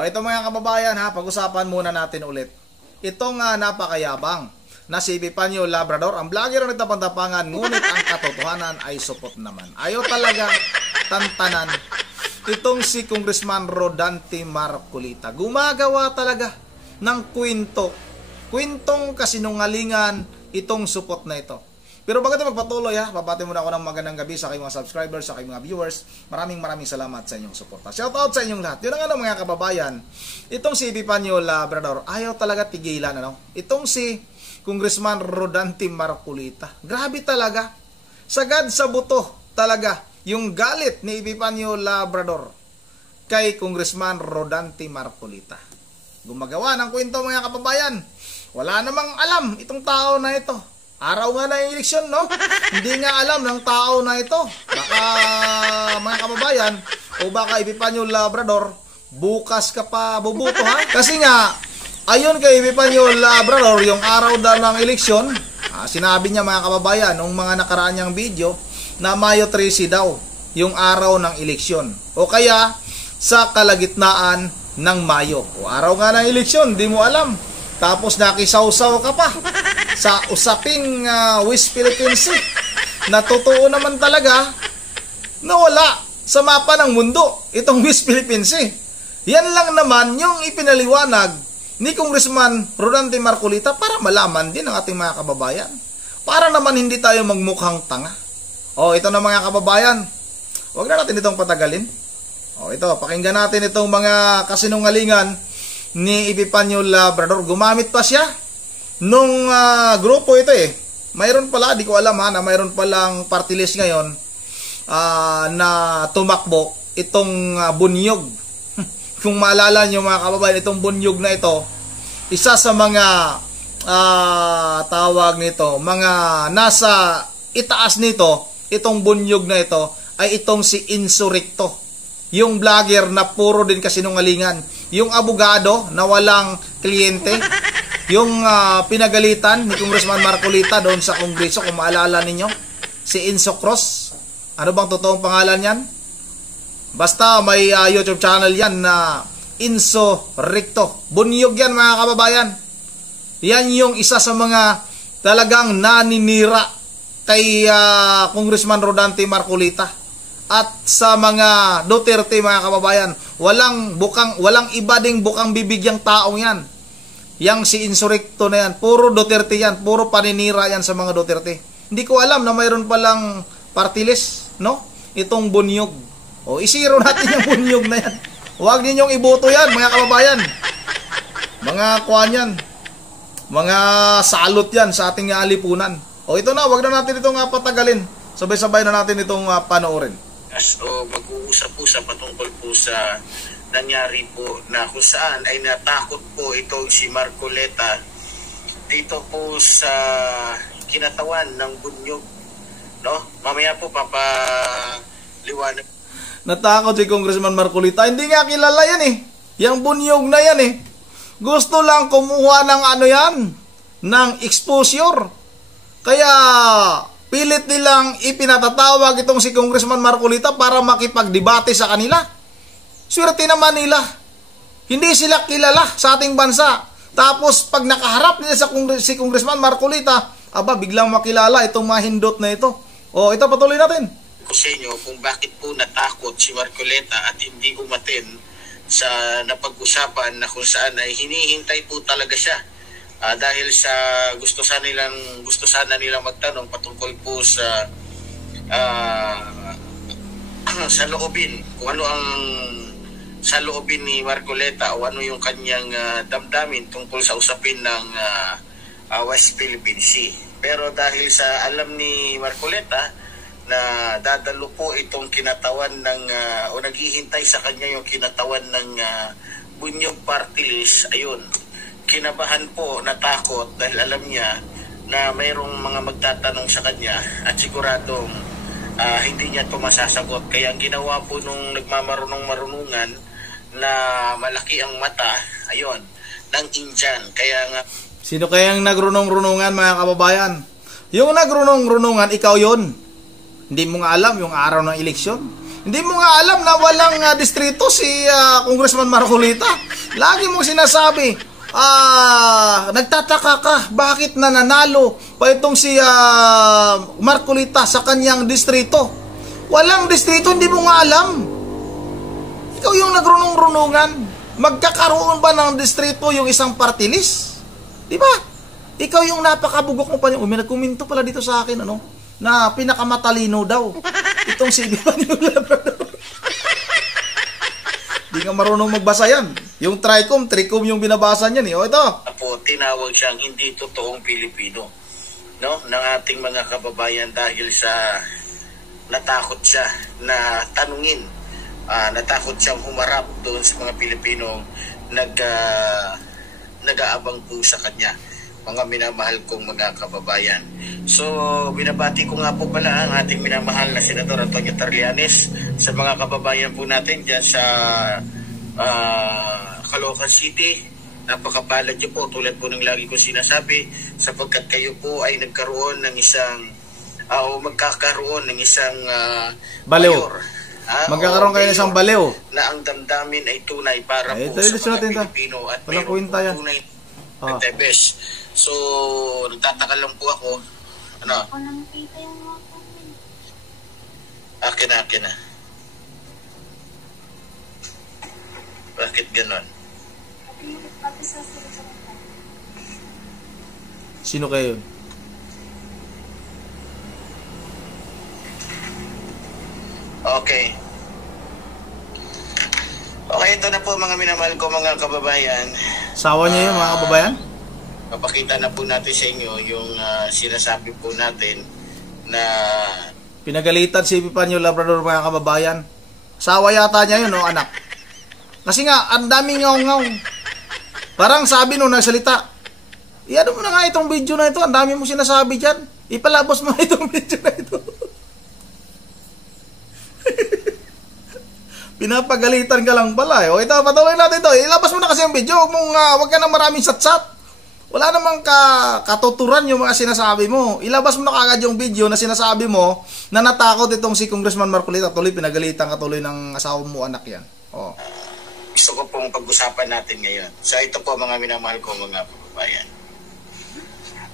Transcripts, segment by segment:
O ito mga kababayan ha, pag-usapan muna natin ulit. Itong napakayabang na si Epifanio Labrador, ang vlogger ng Tapantapangan, ngunit ang katotohanan ay supot naman. Ayaw talaga tantanan. Itong si Congressman Rodante Marcolita, gumagawa talaga ng kwentong kasinungalingan itong supot na ito. Pero bago tayo magpatuloy ha, babati muna ako ng magandang gabi sa kayong mga subscribers, sa kayong mga viewers. Maraming salamat sa inyong suporta. Shoutout sa inyong lahat. Yun ang mga kababayan, itong si Epifanio Labrador, ayaw talaga tigilan. Itong si Congressman Rodante Marcolita, grabe talaga. Sagad sa buto talaga yung galit ni Epifanio Labrador kay Congressman Rodante Marcolita. Gumagawa ng kwento mga kababayan. Wala namang alam itong tao na ito. Araw nga na yung eleksyon, no? Hindi nga alam ng tao na ito. Baka, mga kababayan, o baka Epifanio Labrador, bukas ka pa bubuto, ha? Kasi nga, ayon kay Epifanio Labrador, yung araw daw ng eleksyon, sinabi niya mga kababayan, nung mga nakaraan niyang video, na Mayo 13 daw, yung araw ng eleksyon. O kaya, sa kalagitnaan ng Mayo. O araw nga ng eleksyon, di mo alam. Tapos nakisawsaw ka pa sa usaping West Philippine Sea na totoo naman talaga na wala sa mapa ng mundo itong West Philippine Sea. Yan lang naman yung ipinaliwanag ni Congressman Rodante Marcolita para malaman din ng ating mga kababayan. Para naman hindi tayo magmukhang tanga. O ito na mga kababayan, huwag na natin itong patagalin. O ito, pakinggan natin itong mga kasinungalingan ni Epifanio Labrador. Gumamit pa siya nung grupo ito eh. Mayroon pala, di ko alam na mayroon palang party list ngayon na tumakbo itong Bunyog. Kung maalala nyo mga kababayan, itong Bunyog na ito, isa sa mga tawag nito, mga nasa itaas nito, itong Bunyog na ito, ay itong si Insurrecto. Yung vlogger na puro din kasinungalingan. Yung abogado na walang kliyente. Yung pinagalitan ni Congressman Marcolita doon sa Kongreso, kung maalala ninyo. Si Inso Cross. Ano bang totoong pangalan yan? Basta may YouTube channel yan na Insurrecto. Bunyog yan mga kababayan. Yan yung isa sa mga talagang naninira kay Congressman Rodante Marcolita. At sa mga Duterte mga kababayan, walang iba ding bukang bibigyang taong yan. Yang si Insurrecto na yan, puro Duterte yan, puro paninira yan sa mga Duterte. Hindi ko alam na mayroon palang party list, no? Itong Bunyog. O isiro natin yung Bunyog na yan. Huwag ninyong iboto yan mga kababayan. Mga kuwan yan. Mga salot yan sa ating alipunan. O ito na, huwag na natin itong patagalin. Sabay-sabay na natin itong panoorin. So mag-uusap-usap patungkol po sa nangyari po na kung saan ay natakot po itong si Marcolita dito po sa kinatawan ng Bunyog, no? Mamaya po papaliwanag. Natakot si Congressman Marcolita, hindi nga kilala yan eh. Yang Bunyog na yan eh. Gusto lang kumuha ng ng exposure. Kaya pilit nilang ipinatatawag itong si Congressman Marcolita para makipagdebate sa kanila. Swerte naman nila. Hindi sila kilala sa ating bansa. Tapos pag nakaharap nila si Congressman Marcolita, biglang makilala itong mahindot na ito. O ito, patuloy natin. Ko sa inyo kung bakit po natakot si Marcolita at hindi umaten sa napag-usapan na kung saan ay hinihintay po talaga siya. Dahil sa gusto sana nilang magtanong patungkol po sa loobin, kung ano ang sa loobin ni Marcolita o ano yung kanyang damdamin tungkol sa usapin ng West Philippine Sea. Pero dahil sa alam ni Marcolita na dadalo po itong kinatawan ng o naghihintay sa kanya yung kinatawan ng Bunyog Party List, ayun, kinabahan po, natakot dahil alam niya na mayroong mga magtatanong sa kanya at siguradong hindi niya ito masasagot. Kaya ang ginawa po nung nagmamarunong-marunungan na malaki ang mata, ayun, ng Indian. Kaya nga... Sino kayang nagrunong-runungan mga kababayan? Yung nagrunong-runungan, ikaw yon. Hindi mo nga alam yung araw ng eleksyon. Hindi mo nga alam na walang distrito si Congressman Marcolita. Lagi mong sinasabi, nagtataka ka, bakit nananalo pa itong si Marcolita sa kanyang distrito? Walang distrito, hindi mo nga alam. Ikaw yung nagrunong-runungan. Magkakaroon ba ng distrito yung isang party list? Di ba? Ikaw yung napakabugok mo pa yung nagkuminto pala dito sa akin, na pinakamatalino daw. Itong si Epifanio Labrador. Di nga marunong magbasa yan. Yung tricom yung binabasa niyan. O ito. Po, tinawag siyang hindi totoong Pilipino, no, ng ating mga kababayan dahil sa natakot siya na tanungin. Natakot siyang humarap doon sa mga Pilipinong nag-aabang po sa kanya, mga minamahal kong mga kababayan. So, binabati ko nga po pala ang ating minamahal na Senador Antonio Trillanes sa mga kababayan po natin dyan sa Caloocan City. Napakapalad niyo po, tulad po ng lagi ko sinasabi, sapagkat kayo po ay nagkaroon ng isang o magkakaroon ng isang baliw. mayor. Magkakaroon kayo ng isang baliw. Na ang damdamin ay tunay para po sa mga Pilipino at mayroon po tunay na tebes. So, nagtataka lang po ako. Akin na. Bakit ganon? Sino kayo? Okay, ito na po mga minamahal ko mga kababayan. Sawa niyo yun mga kababayan? Papakita na po natin sa inyo yung sinasabi po natin na pinagalitan si Epifanio Labrador mga kababayan. Sawa yata niya yun, anak. Kasi nga, ang daming ngaw-ngaw. Parang sabi nung nagsalita, iano mo na nga itong video na ito, ang dami mo sinasabi dyan. Ipalabas mo na itong video na ito. Pinapagalitan ka lang pala. O ito, patuloy natin ito. Ilabas mo na kasi yung video. Huwag ka na maraming satsat. Wala namang katuturan yung mga sinasabi mo. Ilabas mo na kagad yung video na sinasabi mo na natakot itong si Congressman Marcolita. Tuloy, pinagalitan ka tuloy ng asawa mo, anak yan. O. Gusto ko pong pag-usapan natin ngayon. So ito po mga minamahal ko mga kababayan.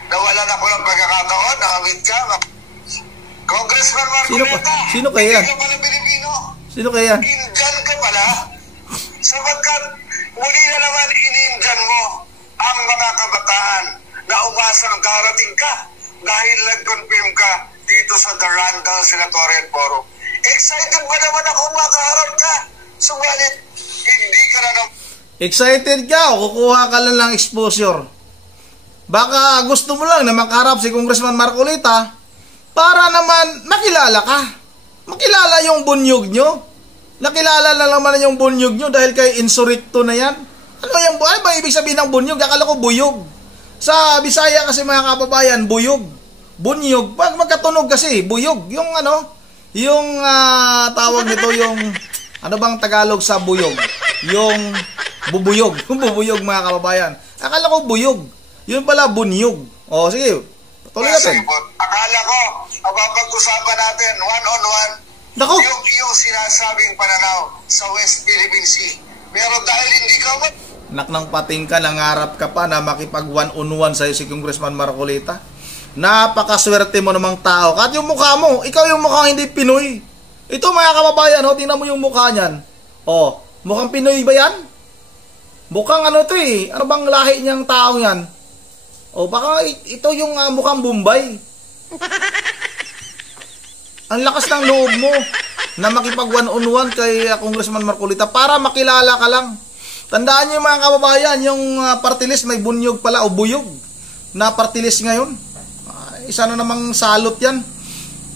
Nawalan ako ng pagkakataon. Nakamit ka. Congressman Marcolita. Sino kaya yan? Sino kaya? Indyan ka pala. Sapagkat muli na naman inindyan mo ang mga kabataan na umasang karating ka dahil nag-confirm ka dito sa The Randall Senatorial Forum. Excited ba naman ako makaharap ka? Subalit, hindi ka na naman. Excited ka o kukuha ka lang ng exposure? Baka gusto mo lang na makaharap si Congressman Marcolita para naman makilala ka. Makilala yung bunyog nyo. Nakilala na naman yung bunyog nyo dahil kay insurrecto na yan. Ano yung buhay ba ibig sabihin ng bunyog? Akala ko buyog. Sa Bisaya kasi mga kababayan, buyog. Bunyog. Pag magkatunog kasi, buyog. Yung yung tawag nito yung, ano bang Tagalog sa buyog? Yung bubuyog. Yung bubuyog mga kababayan. Akala ko buyog. Yun pala bunyog. O sige, patuloy natin. Akala ko, mapapag-usapan natin one-on-one yung iyong sinasabing pananaw sa West Philippine Sea. Pero dahil hindi ka nak ng pating ka, nangarap ka pa na makipag one-on-one sa'yo si Congressman Marcolita. Napakaswerte mo namang tao. At yung mukha mo, ikaw yung mukha hindi Pinoy. Ito mga kababayan, tingnan mo yung mukha niyan. Mukhang Pinoy ba yan? Mukhang ano to eh. Ano bang lahi niyang tao yan? Baka ito yung mukhang Bombay. Ang lakas ng loob mo na makipag one-on-one kay Congressman Marcolita para makilala ka lang. Tandaan niyo mga kababayan, yung party list may bunyog pala o buyog na party list ngayon. Isa na namang salot yan.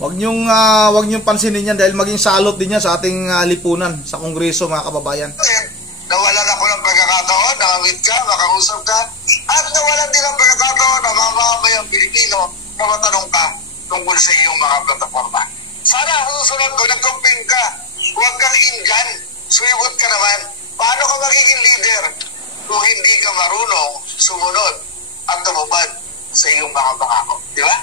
Huwag niyong pansinin yan dahil maging salot din yan sa ating lipunan sa Kongreso mga kababayan. Nawalan ako ng pagkakataon, nakamit ka, makausap ka, at nawalan din ang pagkakataon na mamamayang Pilipino na matanong ka tungkol sa iyong mga plataforma. Sana susunod ko, nag-comping ka, huwag kang Indian, sumigot ka naman. Paano ka magiging leader kung hindi ka marunong sumunod at tumupad sa iyong mga pangako? Di ba?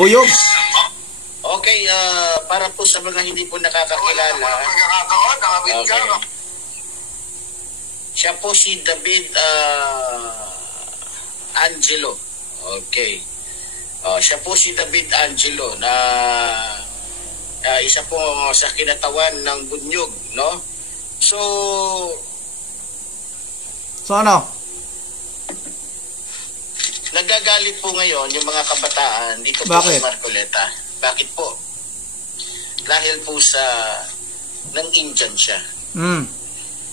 Buyog. Okay, para po sa mga hindi po nakakakilala. Okay. Siya po si David Angelo. Okay. Siya po si David Angelo na isa po sa kinatawan ng Bunyog, no? So ano? Nagagalit po ngayon yung mga kabataan dito po Bakit? sa Marcoleta. Bakit po? Dahil po sa ng Indian siya.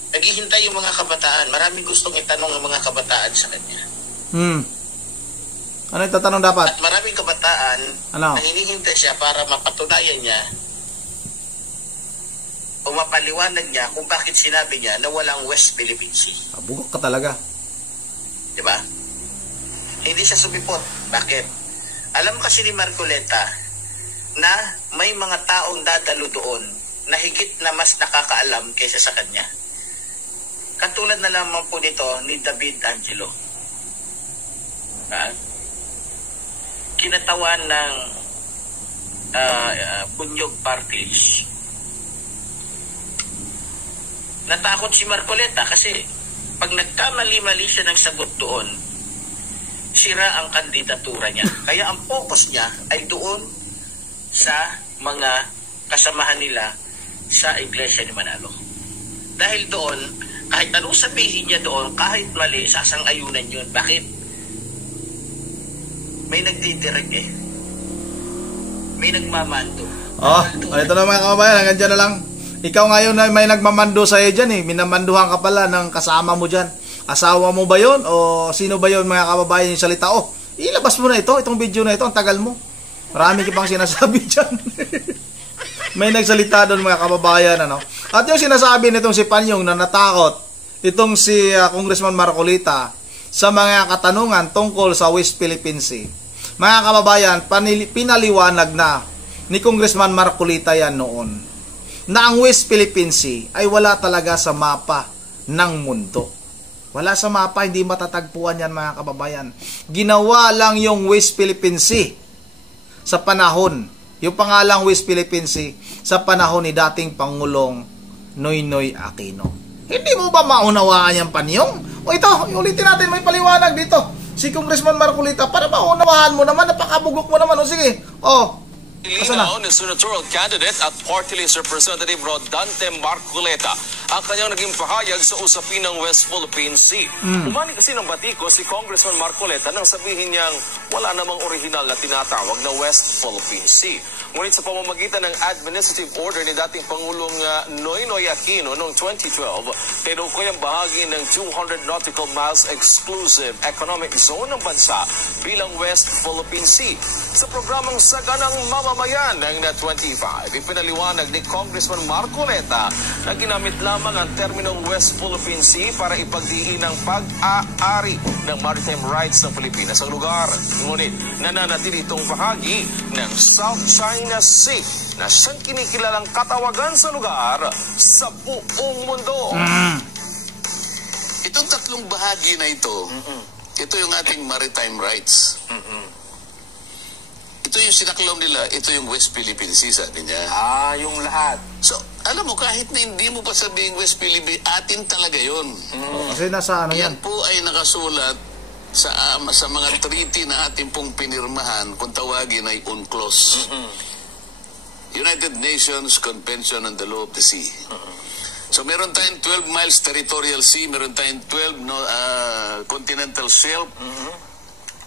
Naghihintay yung mga kabataan. Maraming gustong itanong ng mga kabataan sa kanya. Ano yung tatanong dapat? At maraming kabataan Ano? na hinihintay siya para mapatunayan niya o mapaliwanag niya kung bakit sinabi niya na walang West Philippine Sea. Bugok ka talaga. Diba? Hindi siya sumipot. Bakit? Alam kasi ni Marcoleta na may mga taong dadalo doon na higit na mas nakakaalam kaysa sa kanya. Katulad na lamang po nito ni David Angelo. Kinatawan ng Bunyog Party List. Natakot si Marcoleta kasi pag nagkamali-mali siya ng sagot doon, sira ang kandidatura niya. Kaya ang focus niya ay doon sa mga kasamahan nila sa Iglesia ni Manalo. Dahil doon, kahit anong sabihin niya doon, kahit mali, sasang-ayunan yun. Bakit? May nagdidirect eh. May nagmamando. Ito na mga kababayan, hanggang dyan na lang. Ikaw ngayon na may nagmamando sa'yo dyan eh. Minamanduhan ka pala ng kasama mo dyan. Asawa mo ba yon o sino ba yon mga kababayan yung salita? Ilabas mo na itong video na ito, ang tagal mo. Marami ka pang sinasabi dyan. May nagsalita doon mga kababayan, ano? At yung sinasabi nitong si Panyong na natakot, itong si Congressman Marcoleta sa mga katanungan tungkol sa West Philippine Sea. Mga kababayan, pinaliwanag na ni Congressman Marcoleta yan noon na ang West Philippine Sea ay wala talaga sa mapa ng mundo. Wala sa mapa, hindi matatagpuan yan mga kababayan. Ginawa lang yung West Philippine Sea sa panahon, yung pangalang West Philippine Sea, sa panahon ni dating Pangulong Noynoy Aquino. Hindi mo ba maunawaan yung Panyong? O ito, ulitin natin, may paliwanag dito. Si Congressman Marcoleta, para maunawahan mo naman, napakabugok mo naman. O sige, Ilinaw ni senatorial candidate at party list representative Rodante Marcoleta ang kanyang naging pahayag sa usapin ng West Philippine Sea. Umani kasi ng batiko si Congressman Marcoleta nang sabihin niyang wala namang orihinal na tinatawag na West Philippine Sea. Ngunit sa pamamagitan ng administrative order ni dating Pangulong Noynoy Aquino noong 2012, tinukoy ang bahagi ng 200 nautical miles exclusive economic zone ng bansa bilang West Philippine Sea. Sa programang Saganang Mamamayan ng NET25, ipinaliwanag ni Congressman Marcoleta na ginamit lamang ang terminong West Philippine Sea para ipagdiin ang pag-aari ng maritime rights ng Pilipinas sa lugar. Ngunit nananatili itong bahagi ng South China Sea na siyang kinikilalang katawagan sa lugar sa buong mundo. Itong tatlong bahagi na ito, ito yung ating maritime rights. Ito yung sinaklaw nila, ito yung West Philippine Sea, sabi niya. Yung lahat. So, alam mo, kahit na hindi mo pa sabihin West Philippine, atin talaga yun. Kasi nasa ano yan? Yan po ay nakasulat sa mga treaty na ating pong pinirmahan, kung tawagin ay UNCLOS. United Nations Convention on the Law of the Sea. So meron tayong 12 miles territorial sea, meron tayong 12 continental shelf,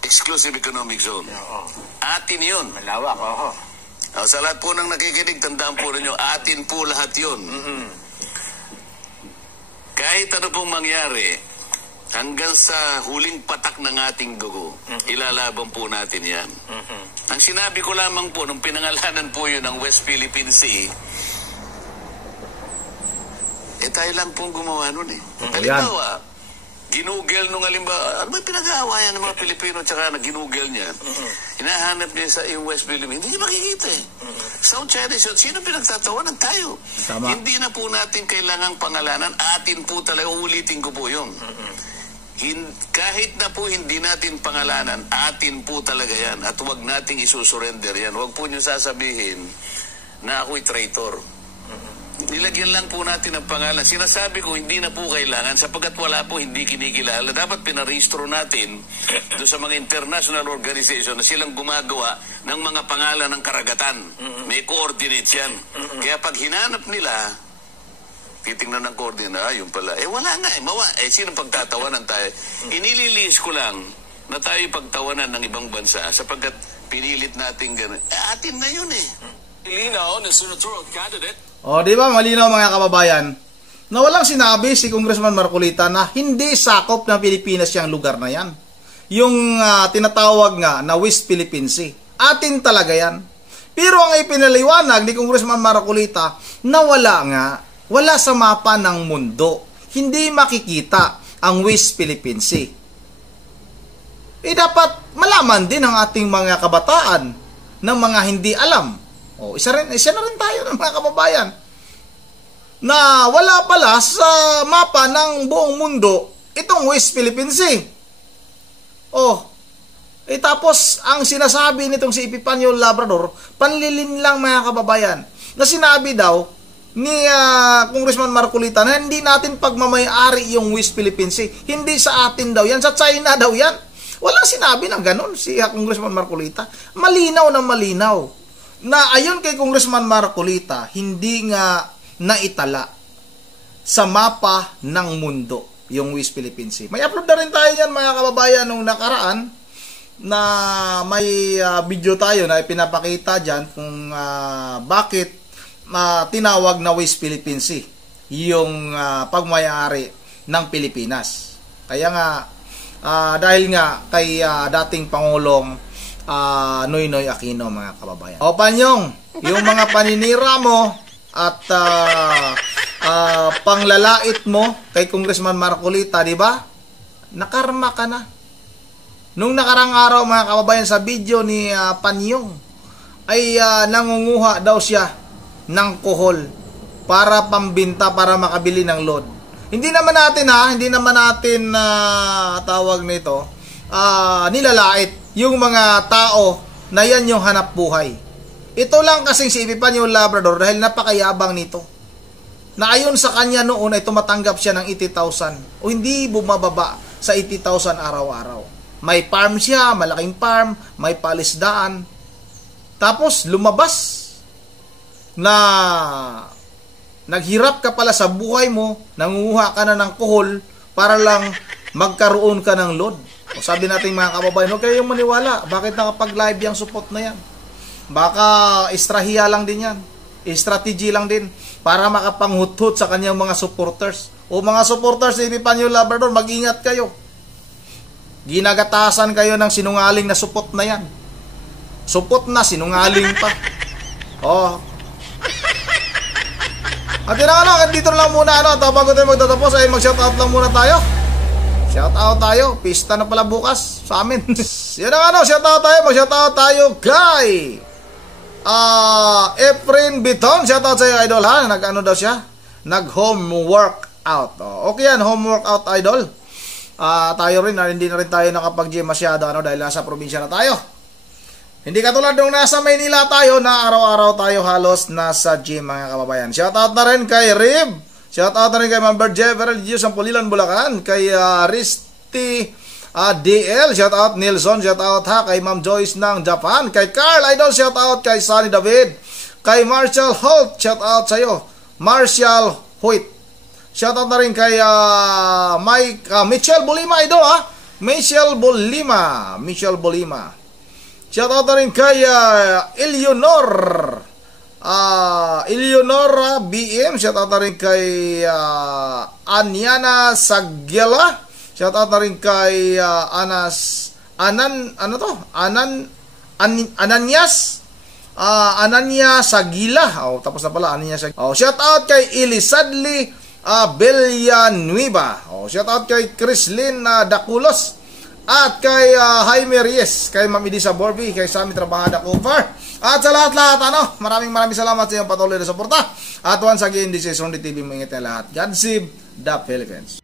exclusive economic zone. Atin yun. Malawak, Sa lahat po ng nakikinig, tandaan po ninyo, atin po lahat yun. Kahit ano pong mangyari, hanggang sa huling patak ng ating dugo, ilalaban po natin yan. Ang sinabi ko lamang po, nung pinangalanan po yun ng West Philippine Sea, tayo lang pong gumawa nun eh. Halimbawa, ginugel nung halimbawa, ano ba pinag-aawayan ng mga Pilipino tsaka na ginugel niya? Hinahanap niya sa yung West Philippine, hindi niya makikita eh. South China Sea, sino pinagtatawanan? Tayo. Hindi na po natin kailangang pangalanan, atin po talaga, ulitin ko po yun. kahit na po hindi natin pangalanan, atin po talaga yan at huwag nating isusurrender yan. Huwag po nyo sasabihin na ako'y traitor. Nilagyan lang po natin ang pangalan. Sinasabi ko hindi na po kailangan sapagkat wala po hindi kinikilala. Dapat pinarehistro natin doon sa mga international organization na silang gumagawa ng mga pangalan ng karagatan. May coordinates yan. Kaya pag hinanap nila, titingnan ng coordinate, yun pala. Wala nga sino pagtatawanan tayo? Inililis ko lang na tayo pagtawanan ng ibang bansa sapagkat pinilit natin gano'n. Atin na yun eh. Ilinaw na senatorial candidate. O, di ba malinaw mga kababayan na walang sinabi si Congressman Marcolita na hindi sakop ng Pilipinas yung lugar na yan. Yung tinatawag nga na West Philippine Sea. Atin talaga yan. Pero ang ipinaliwanag ni Congressman Marcolita na wala sa mapa ng mundo. Hindi makikita ang West Philippine Sea. Dapat malaman din ng ating mga kabataan ng mga hindi alam. Isa na rin tayo ng mga kababayan na wala pala sa mapa ng buong mundo itong West Philippine Sea. Tapos ang sinasabi nitong si Epifanio Labrador, panlilin lang mga kababayan, na sinabi daw ni Congressman Marcolita na hindi natin pagmamayari yung West Philippine Sea. Hindi sa atin daw yan, sa China daw yan. Walang sinabi ng ganun si Congressman Marcolita. Malinaw na malinaw na ayon kay Congressman Marcolita, hindi nga naitala sa mapa ng mundo yung West Philippine Sea. May upload na rin tayo yan mga kababayan nung nakaraan na may video tayo na ipinapakita dyan kung bakit tinawag na West Philippine Sea yung pagmayari ng Pilipinas. Kaya nga dahil nga kay dating Pangulong Noynoy Aquino mga kababayan. Panyong, yung mga paninira mo at panglalait mo kay Congressman Marcolita, di ba? Nakarma ka na. Nung nakarang araw mga kababayan sa video ni Panyong ay nangunguha daw siya ng kohol para pambinta, para makabili ng load. Hindi naman natin tawag nito nilalait yung mga tao na yan yung hanap buhay. Ito lang kasing si Epifanio Labrador dahil napakayabang nito. Na ayon sa kanya noon ay tumatanggap siya ng 80,000 o hindi bumababa sa 80,000 araw-araw. May farm siya, malaking farm, may palisdaan. Tapos lumabas na naghirap ka pala sa buhay mo, nangunguha ka na ng kohol para lang magkaroon ka ng load. Sabi natin mga kababayan, huwag kayong maniwala. Bakit nakapag-live yung support na yan? Baka estrahiya lang din yan. Strategy lang din para makapanghuthot sa kanyang mga supporters. O mga supporters ni Epifanio Labrador, mag-ingat kayo. Ginagatasan kayo ng sinungaling na support na yan. Support na, sinungaling pa. At yun ang dito lang muna bago tayo magtatapos ay mag-shoutout lang muna tayo. Shoutout tayo, pista na pala bukas sa amin. Yan ang shoutout tayo, mag-shoutout tayo kay Efren Biton. Shoutout sa iyo idol ha, daw siya, nag-home workout. Okay yan, home workout idol. Tayo rin, hindi na rin tayo nakapag-gym masyado dahil nasa probinsya na tayo. Hindi katulad nung nasa Maynila tayo na araw-araw tayo halos nasa gym mga kababayan. Shoutout na rin kay Rib. Shoutout na rin kay Member Jefferel Dios ng Pulilan, Bulacan. Kay Risti DL. Shoutout Nilson. Shoutout kay Ma'am Joyce ng Japan. Kay Carl Idol. Shoutout kay Sunny David. Kay Marshall Holt. Shoutout sa iyo, Marshall Hoyt. Shoutout na rin kay Michelle Bolima Idol Michelle Bolima. Shoutout na rin kay Eleonora BM. Shoutout na rin kay Anyana Sagyela. Shoutout na rin kay Ananya Sagila. Tapos na pala Ananya Sagila. Shoutout kay Elisadli Villanueva. Shoutout kay Crislin Daculos. At kay Jaime Reyes, kay Ma'am Edisa Borby, kay Sammy Trabajada Cooper. At sa lahat-lahat, maraming salamat sa iyong patuloy na suporta. At once again, this is Rondy TV, maingat na lahat. God save the Philippines.